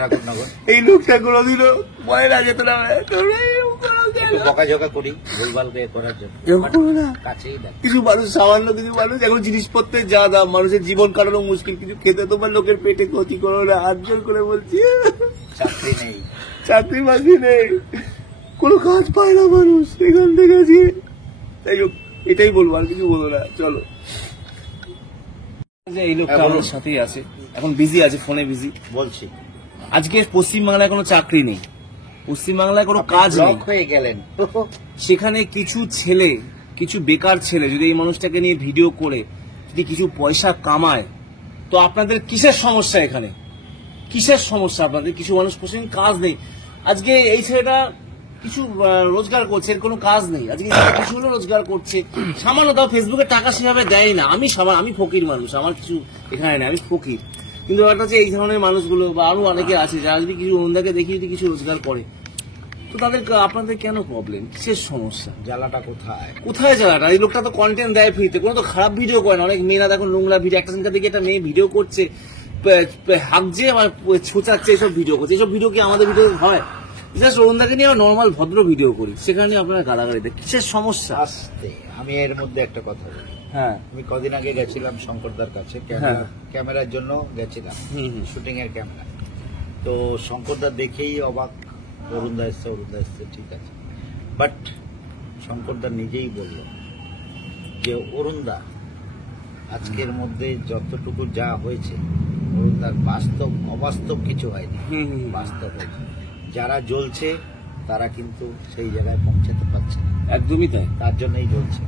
ঠাকুরনগর। এই লোকটা কোনোদিনও ময়লা যেত না, বকাঝকা করি ভুলভাল করার জন্য, কাছেই না। কিছু মানুষ, সামান্য কিছু মানুষ, এখন জিনিসপত্রের যা দাম, মানুষের জীবন কাটানো মুশকিল, কিছু খেতে তোমার লোকের পেটে ক্ষতি করো না, হাত জোর করে বলছি। চাকরি নেই, চাকরি বাকরি নেই, কোনো কাজ পায় না মানুষ এখান থেকে। তাই হোক, এটাই বলবো, আর কিছু বলো না। চলো, এই লোকটা আমাদের সাথেই আছে, এখন বিজি আছে, ফোনে বিজি। বলছি আজকে পশ্চিমবাংলায় কোনো চাকরি নেই, পশ্চিমবাংলায় কোনো কাজ নেই, হয়ে গেলেন। সেখানে কিছু ছেলে, কিছু বেকার ছেলে যদি এই মানুষটাকে নিয়ে ভিডিও করে যদি কিছু পয়সা কামায়, তো আপনাদের কিসের সমস্যা? এখানে কিসের সমস্যা আপনাদের? কিছু মানুষ পশ্চিম কাজ নেই, আজকে এই ছেলেটা কিছু রোজগার করছে, এর কোনো কাজ নেই, আজকে কিছু হলো রোজগার করছে সামান্য, তাও ফেসবুকে টাকা সেভাবে দেয় না। আমি ফকির মানুষ, আমার কিছু এখানে নেই, আমি ফকির। কিন্তু ব্যাপারটা হচ্ছে এই ধরনের মানুষগুলো বা আরো অনেকে আছে যারা যদি কিছু অন্যকে দেখি যদি কিছু রোজগার করে, তো তাদের আপনাদের কেন প্রবলেম? কিসের সমস্যা? জ্বালাটা কোথায় জ্বালাটা? এই লোকটা তো কন্টেন্ট দেয় ফ্রিতে, কোনো তো খারাপ ভিডিও করে না। অনেক মেয়েরা দেখুন নোংরা ভিডিও, একটা দিনকার দিকে একটা মেয়ে ভিডিও করছে, হাঁকছে আমার ছোচাচ্ছে, এসব ভিডিও করছে। এসব ভিডিও কি আমাদের ভিডিও হয়? জাস্ট অরুণদাকে নিয়ে নর্মাল ভদ্র ভিডিও করি, সেখানে আপনারা গালাগালি দেয়, কিসের সমস্যা? আসতে আমি এর মধ্যে একটা কথা বলি। হ্যাঁ, আমি কদিন আগে গেছিলাম শঙ্করদার কাছে, ক্যামেরার জন্য গেছিলাম, শুটিং এর ক্যামেরা। তো শঙ্করদা দেখেই অবাক, অরুণদা এসছে, ঠিক আছে, বাট শঙ্করদা নিজেই বলল যে অরুণদা আজকের মধ্যে যতটুকু যা হয়েছে, অরুণদার অবাস্তব কিছু হয়নি, বাস্তব হয়েছে। যারা জ্বলছে তারা কিন্তু সেই জায়গায় পৌঁছাতে পারছে না, একদমই তাই, তার জন্যই জ্বলছে।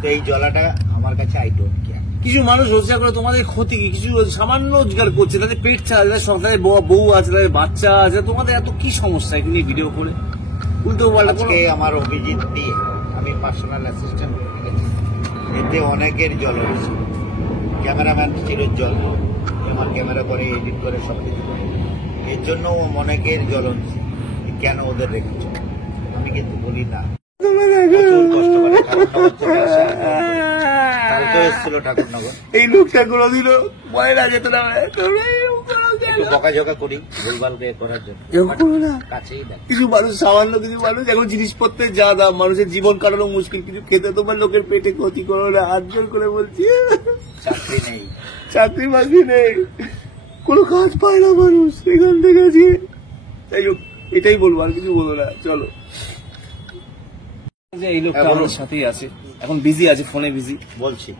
তো এই জ্বলাটা আমার কাছে আই ডোন্ট কেয়ার। কিছু মানুষ রোজগার করে, তোমাদের ক্ষতি কি? কিছু সামান্য রোজগার করছে, তাদের পেট চালাচ্ছে, তাদের সরকারের বউ আছে, তাদের বাচ্চা আছে, তোমাদের এত কি সমস্যা এখানে ভিডিও করে উল্টো পাল্টা? আজকে আমার অভিজিৎ দিয়ে আমি পার্সোনাল অ্যাসিস্ট্যান্ট হয়ে গেছি, এতে অনেকের জল হয়েছে। ক্যামেরাম্যান চিরজ্জল, আমার ক্যামেরা করে, এডিট করে, সব কিছু করে, এর জন্য অনেকের জ্বল হচ্ছে। কেন ওদের রেখেছ? আমি কিন্তু বলি না, কষ্ট করে এসেছিল ঠাকুরনগর। এই লোকটা কোনোদিনও ময়লা যেত না, বকাঝকা করি ভুলভাল করার জন্য, কাছেই না। কিছু মানুষ, সামান্য কিছু মানুষ, এখন জিনিসপত্রের যা দাম, মানুষের জীবন কাটানো মুশকিল, কিছু খেতে তোমার লোকের পেটে ক্ষতি করো না, হাত জোর করে বলছি। চাকরি নেই, চাকরি বাকরি নেই, কোনো কাজ পায় না মানুষ এখান থেকে। তাই হোক, এটাই বলবো, আর কিছু বলো না। চলো, এই লোকটা আমাদের সাথেই আছে, এখন বিজি আছে, ফোনে বিজি। বলছি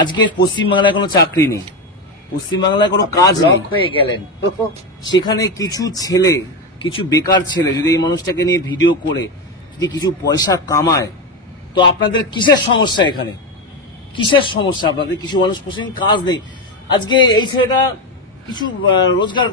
আজকে পশ্চিমবাংলায় কোনো চাকরি নেই, পশ্চিমবাংলায় কোনো কাজ নেই, হয়ে গেলেন। সেখানে কিছু ছেলে, কিছু বেকার ছেলে যদি এই মানুষটাকে নিয়ে ভিডিও করে যদি কিছু পয়সা কামায়, তো আপনাদের কিসের সমস্যা? এখানে কিসের সমস্যা আপনাদের? কিছু মানুষ পশ্চিম কাজ নেই, আজকে এই ছেলেটা কিছু রোজগার